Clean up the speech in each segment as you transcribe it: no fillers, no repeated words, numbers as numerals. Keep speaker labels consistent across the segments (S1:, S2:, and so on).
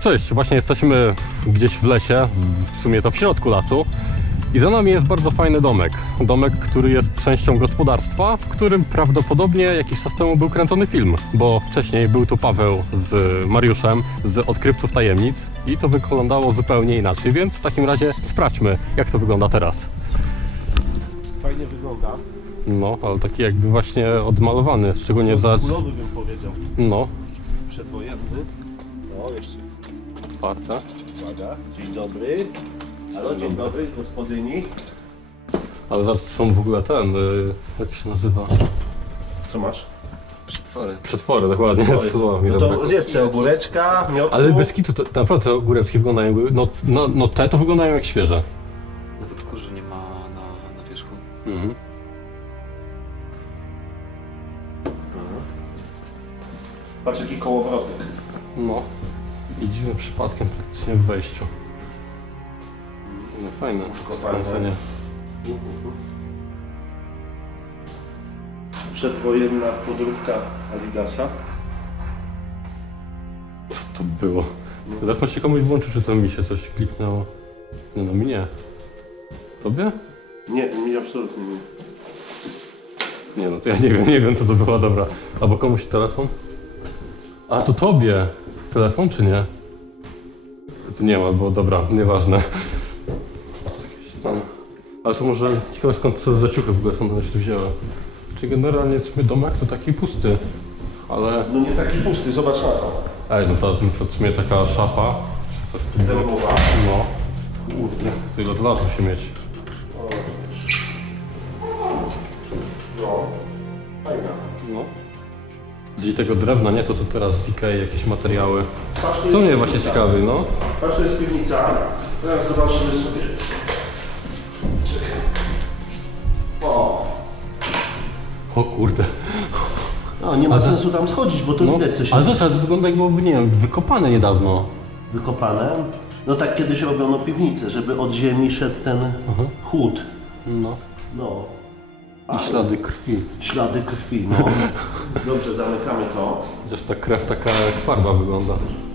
S1: Cześć, właśnie jesteśmy gdzieś w lesie, w sumie to w środku lasu. I za nami jest bardzo fajny domek. Domek, który jest częścią gospodarstwa, w którym prawdopodobnie jakiś czas temu był kręcony film. Bo wcześniej był tu Paweł z Mariuszem z Odkrywców Tajemnic i to wyglądało zupełnie inaczej. Więc w takim razie sprawdźmy, jak to wygląda teraz.
S2: Fajnie wygląda.
S1: No, ale taki jakby właśnie odmalowany, szczególnie za...
S2: Kulowy bym powiedział.
S1: No,
S2: Przedwojenny. No, jeszcze.
S1: otwarte.
S2: Uwaga. Dzień dobry. Halo, dzień dobry, gospodyni.
S1: Ale zaraz są w ogóle ten, jak się nazywa?
S2: Co masz?
S1: Przetwory, dokładnie. Słowa mi
S2: No
S1: zabrakło.
S2: to zjedz sobie ogóreczka, miodku.
S1: Ale bez kitu, to naprawdę te ogóreczki wyglądają jakby, no te to wyglądają jak świeże.
S3: Nawet kurzu nie ma na wierzchu.
S1: Mhm.
S2: Patrz jaki kołowrotek.
S1: No. Idziemy przypadkiem praktycznie w wejściu. No fajne.
S2: Łóżko fajne.
S1: skręcenie.
S2: Przedwojenna podróbka Adigasa.
S1: Co to było? Telefon się komuś włączył, czy to mi się coś kliknęło? Nie, no mi nie. Tobie?
S2: Nie, mi absolutnie nie.
S1: Nie no, to ja nie wiem co to było, dobra. Albo komuś telefon? A to tobie! Telefon czy nie? To nie ma, bo dobra, nieważne. Jakieś tam... Ale to może ciekawe skąd te zaciuchy w ogóle są, one się tu wzięły. Czy generalnie domek to taki pusty, ale...
S2: No nie taki pusty, zobacz na to.
S1: Ej, no to w sumie taka szafa. Czy coś tu było?
S2: Demowa.
S1: No. Kurde, tyle to lat musi mieć.
S2: No. Fajna.
S1: No. Gdzieś tego drewna, nie to co teraz z Ikei, jakieś materiały.
S2: Patrz, tu
S1: To
S2: jest
S1: mnie właśnie
S2: piwnica.
S1: ciekawi, no.
S2: Patrz, to jest piwnica. Teraz zobaczymy sobie. Czekaj. O.
S1: O kurde.
S2: No, nie ma sensu tam schodzić, bo to
S1: No.
S2: widać co się
S1: Ale zresztą to wygląda jakby, nie wiem, wykopane niedawno.
S2: wykopane. No tak kiedyś robiono piwnice, żeby od ziemi szedł ten chłód.
S1: No.
S2: No.
S1: I ślady krwi.
S2: Ślady krwi, no. Dobrze, zamykamy to.
S1: Chociaż ta krew taka jak farba wygląda.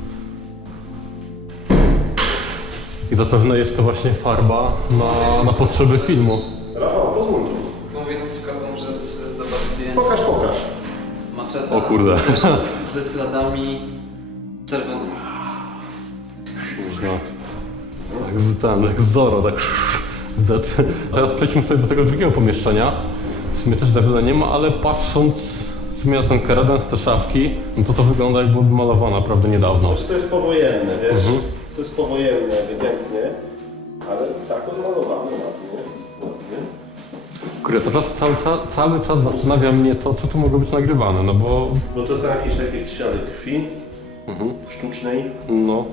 S1: I zapewne jest to właśnie farba na potrzeby filmu.
S2: Rafał, pozwól tu.
S3: Mówię jedną ciekawą rzecz, zobaczcie.
S2: Pokaż.
S3: Maczeta.
S1: O kurde.
S3: Ze śladami czerwonymi.
S1: Można jak Zoro, tak Teraz przejdźmy sobie do tego drugiego pomieszczenia. W sumie też za wiele nie ma, ale patrząc w sumie na ten kredens, te szafki, no to wygląda jak byłoby malowane naprawdę niedawno.
S2: Znaczy to jest powojenne, wiesz? To jest powojenne ewidentnie, ale tak odmalowane ładnie.
S1: Kurde, cały czas zastanawia mnie to, co tu mogło być nagrywane, no bo...
S2: Bo to są jakieś takie ślady krwi sztucznej.
S1: No.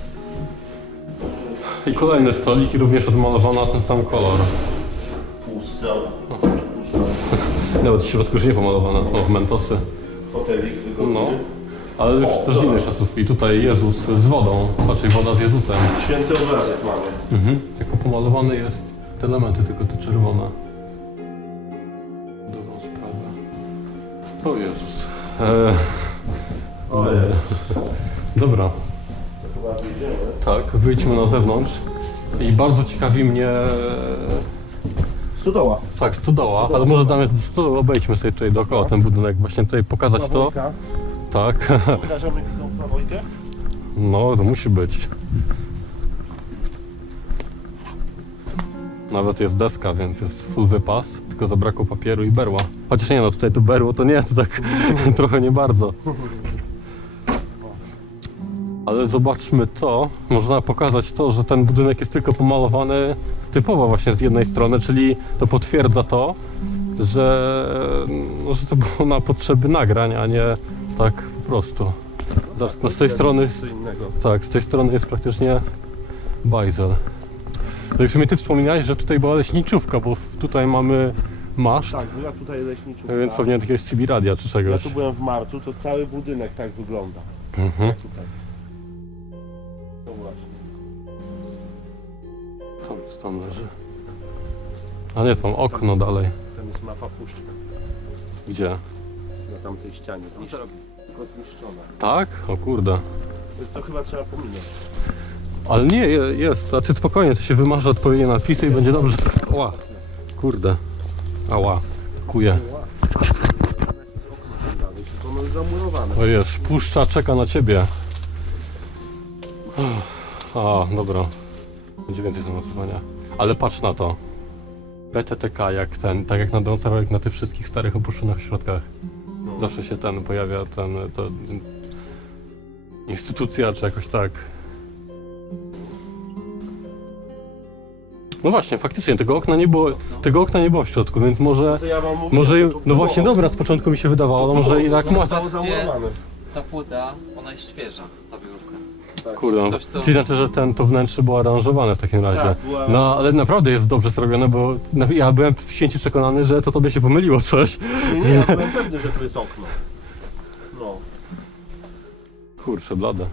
S1: I kolejny stolik i również odmalowany na ten sam kolor.
S2: Pusta.
S1: Nawet w środku już nie pomalowane, no, mentosy.
S2: Hotelik wygodny.
S1: No. Ale już też z innych czasów. I tutaj Jezus z wodą, raczej woda z Jezusem.
S2: Święty obrazek mamy.
S1: Tylko pomalowany jest te elementy, tylko te czerwone. Dobrą sprawę. O Jezus.
S2: O Jezus.
S1: Dobra,
S2: To chyba wyjdziemy.
S1: tak, wyjdźmy na zewnątrz. I bardzo ciekawi mnie...
S2: Stodoła.
S1: Tak, stodoła, ale może damy stodołę, obejdźmy sobie tutaj dookoła ten budynek, właśnie tutaj pokazać to.
S2: Plawojka.
S1: Tak.
S2: Pokażemy tą plawojkę?
S1: No, to musi być. Nawet jest deska, więc jest full wypas, tylko zabrakło papieru i berła. Chociaż nie no, tutaj to berło to nie, to tak trochę nie bardzo. Ale zobaczmy to, można pokazać to, że ten budynek jest tylko pomalowany typowo właśnie z jednej strony, czyli to potwierdza to, że, no, że to było na potrzeby nagrań, a nie tak po prostu. No, z tej strony,
S2: Co innego.
S1: tak, z tej strony jest praktycznie bajzel. No i w sumie ty wspominałeś, że tutaj była leśniczówka, bo tutaj mamy maszt,
S2: Tak, była tutaj leśniczówka.
S1: więc pewnie jakiegoś CB radia czy
S2: Ja
S1: czegoś.
S2: tu byłem w marcu, to cały budynek tak wygląda.
S1: Mhm.
S2: Jak tutaj. No właśnie.
S1: Co tam leży? A nie, tam okno dalej.
S2: Tam jest mapa puszczy.
S1: Gdzie?
S2: Na tamtej ścianie. Tylko zniszczona.
S1: Tak? O kurde.
S2: To chyba trzeba pominąć.
S1: Ale nie, jest. Znaczy spokojnie, to się wymarzy odpowiednie napisy i będzie dobrze. Ła. Kurde. Ała. Kuje.
S2: Ono jest zamurowane.
S1: O jest, puszcza, czeka na ciebie. A, dobra. Będzie więcej zamocowania. Ale patrz na to. PTTK jak ten, tak jak na Donsaro, jak na tych wszystkich starych opuszczonych środkach. Zawsze się ten pojawia, to instytucja czy jakoś tak. No właśnie, faktycznie tego okna nie było w środku, więc może,
S2: To ja wam mówię,
S1: może,
S2: że to
S1: no właśnie
S2: było.
S1: dobra, z początku mi się wydawało, ale może jednak ma.
S2: Zostało zamurowane.
S3: Ta płyta, ona jest świeża, ta biurka.
S2: Tak.
S1: Kurde,
S3: Ktoś to-
S1: czyli znaczy, że to wnętrze było aranżowane w takim razie.
S2: Tak, była-
S1: No ale naprawdę jest dobrze zrobione, bo ja byłem święcie przekonany, że to tobie się pomyliło coś.
S2: Nie, ja byłem pewny, że tu jest okno. No.
S1: Kurczę, blade.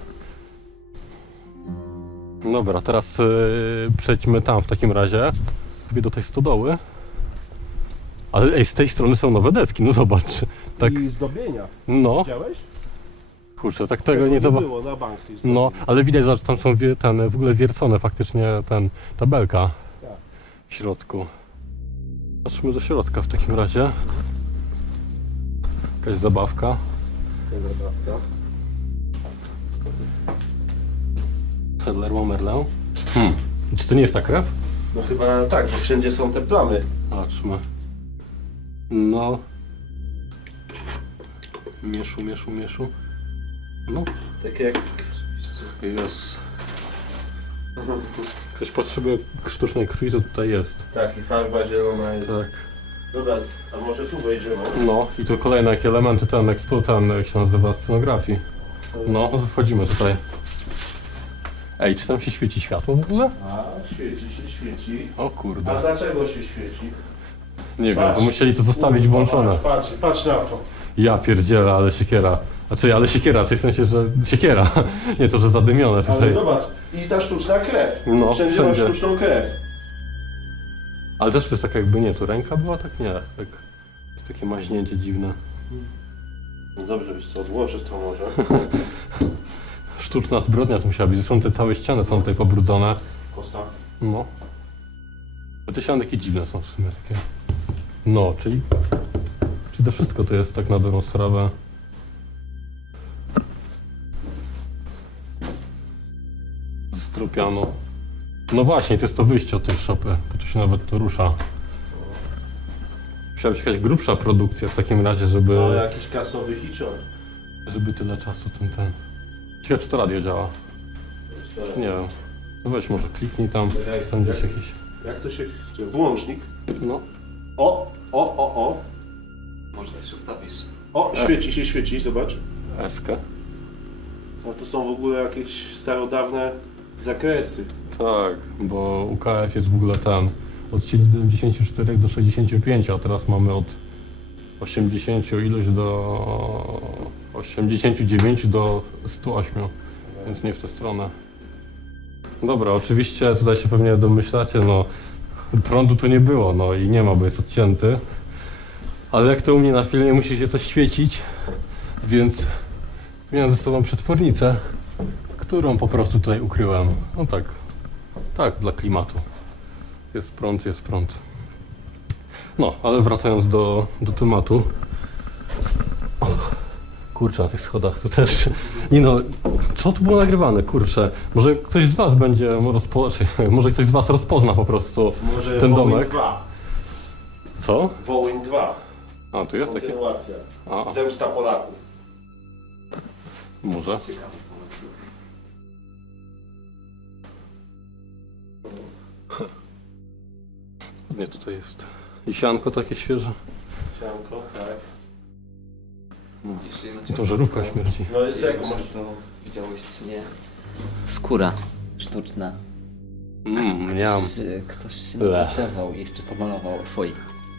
S1: Dobra, teraz przejdźmy tam w takim razie. Sobie do tej stodoły. Ale ej, z tej strony są nowe deski, no zobacz. Tak,
S2: I zdobienia.
S1: no,
S2: Widziałeś?
S1: kurczę, tak tego nie zobaczyłem.
S2: było na bank tej zdobienia.
S1: No, ale widać, że tam są w ogóle wiercone faktycznie tabelka
S2: Tak.
S1: w środku. Patrzmy do środka w takim razie. Jakaś zabawka.
S2: Zabawka.
S1: Hedler Merlin. Czy to nie jest ta krew?
S2: No chyba tak, bo wszędzie są te plamy.
S1: Patrzmy. No. Mieszu. No,
S2: Takie jak...
S1: jest. Ktoś potrzebuje sztucznej krwi, to tutaj jest.
S2: Tak, i farba zielona jest.
S1: Tak.
S2: Dobra, a może tu wejdziemy?
S1: No, i tu kolejne jakie elementy jak się nazywa, scenografii. No, to wchodzimy tutaj. Ej, czy tam się świeci światło w ogóle?
S2: A, świeci.
S1: O
S2: A
S1: kurde.
S2: dlaczego się świeci?
S1: Nie wiem,
S2: Patrz.
S1: bo musieli to zostawić włączone.
S2: Patrz na to.
S1: Ja pierdzielę, ale siekiera. Znaczy, ale siekiera, czyli w sensie, że siekiera. Nie to, że zadymione
S2: Ale
S1: tutaj.
S2: zobacz, i ta sztuczna krew.
S1: No,
S2: Wszędzie ma
S1: wszędzie.
S2: sztuczną krew.
S1: Ale też to jest tak jakby nie, tu ręka była, tak nie. Tak, takie maźnięcie dziwne.
S2: No dobrze, wiesz co, odłożę to może.
S1: Sztuczna zbrodnia to musiała być. Zresztą te całe ściany są tutaj pobrudzone.
S2: Kosa.
S1: No. A te ściany takie dziwne są w sumie takie. No, czyli to wszystko to jest tak na dobrą sprawę. Stropiano. No właśnie, to jest to wyjście od tej szopy, bo tu się nawet to rusza. Musiała być jakaś grubsza produkcja w takim razie, żeby,
S2: No jakiś kasowy hicior.
S1: żeby tyle czasu ten. Ciekawe, czy to radio działa. Nie wiem. No weź może kliknij tam, są gdzieś jakieś.
S2: Jak to się... Włącznik.
S1: No.
S2: O.
S3: Może coś ustawisz.
S2: O, świeci, zobacz.
S1: Eskę.
S2: No to są w ogóle jakieś starodawne zakresy.
S1: Tak, bo UKF jest w ogóle ten od 74 do 65, a teraz mamy od 80 ilość do 89 do 108, więc nie w tę stronę. Dobra, oczywiście tutaj się pewnie domyślacie, no prądu tu nie było, no i nie ma, bo jest odcięty. Ale jak to u mnie na filmie musi się coś świecić, więc miałem ze sobą przetwornicę, którą po prostu tutaj ukryłem. No tak, dla klimatu. Jest prąd. No, ale wracając do tematu. O, kurczę, na tych schodach to też... Nie no, co tu było nagrywane, kurczę? Może ktoś z was może ktoś z was rozpozna po prostu
S2: Może
S1: ten
S2: Wołyń
S1: domek.
S2: 2.
S1: Co?
S2: Wołyń 2.
S1: A, tu jest takie...
S2: Kontynuacja.
S1: A,
S2: Zemsta Polaków.
S1: może.
S3: Ciekawy pomysł.
S1: Nie, tutaj jest. I sianko takie świeże.
S2: Sianko, tak.
S3: Jeszcze jedna
S1: To
S3: ciekawa
S1: żarówka
S3: sprawa.
S1: śmierci.
S2: No i
S3: Nie
S2: czego
S3: wiem,
S2: masz?
S3: czy to widziałeś, czy nie. Skóra sztuczna.
S1: Miałem.
S3: Ktoś się
S1: Le.
S3: napracował i jeszcze pomalował. Fuj.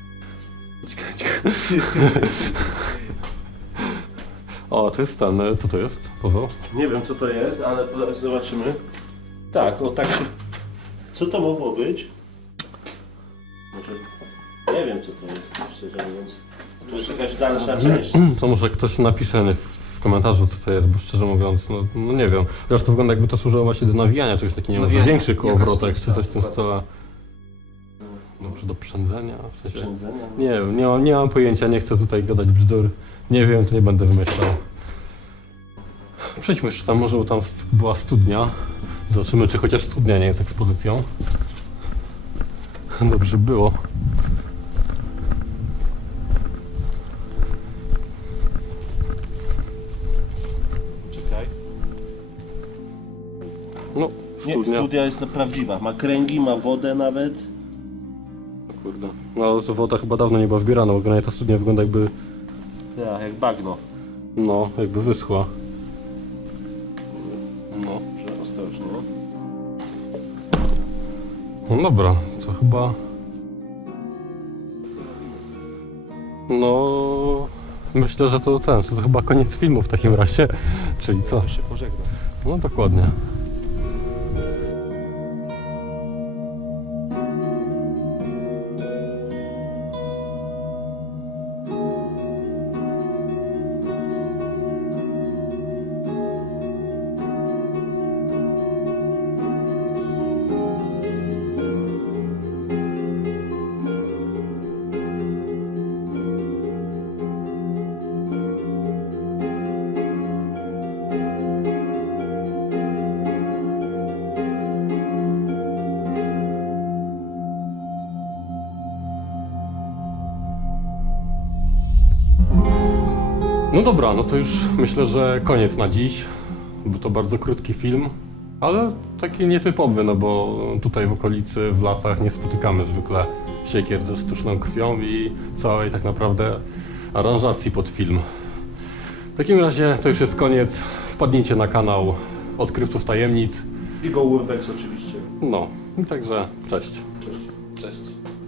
S1: O, to jest ten, co to jest, Paweł?
S2: Nie wiem co to jest, ale zobaczymy. Tak, o tak się... Co to mogło być? Znaczy, nie wiem co to jest, szczerze mówiąc. Tu jest jakaś dalsza część.
S1: To może ktoś napisze komentarzu, co to jest, bo szczerze mówiąc, no nie wiem. Zresztą to wygląda, jakby to służyło właśnie do nawijania czegoś takiego, nie wiem, że
S2: Nawijania,
S1: większy kołowrotek, czy coś w tym
S2: dokładnie.
S1: stole. Może do przędzenia? W sensie,
S2: Oszczędzenia?
S1: nie wiem, nie mam pojęcia, nie chcę tutaj gadać bzdur. Nie wiem, to nie będę wymyślał. Przejdźmy jeszcze tam, może bo tam była studnia. Zobaczymy, czy chociaż studnia nie jest ekspozycją. Dobrze było.
S2: Czekaj.
S1: No,
S2: Nie,
S1: studnia.
S2: studia jest prawdziwa. Ma kręgi, ma wodę nawet.
S1: Kurde. No ale to woda chyba dawno nie była wbierana, bo generalnie ta studnia wygląda jakby,
S2: Tak, jak bagno.
S1: no, jakby wyschła. No.
S2: Że ostrożnie.
S1: No dobra, to chyba... No... Myślę, że to chyba koniec filmu w takim razie. Czyli co?
S2: To się pożegna.
S1: No dokładnie. No dobra, no to już myślę, że koniec na dziś. Był to bardzo krótki film, ale taki nietypowy, no bo tutaj w okolicy, w lasach nie spotykamy zwykle siekier ze sztuczną krwią i całej tak naprawdę aranżacji pod film. W takim razie to już jest koniec. Wpadnijcie na kanał Odkrywców Tajemnic.
S2: I go Urbex oczywiście.
S1: No i także cześć.
S2: Cześć. Cześć.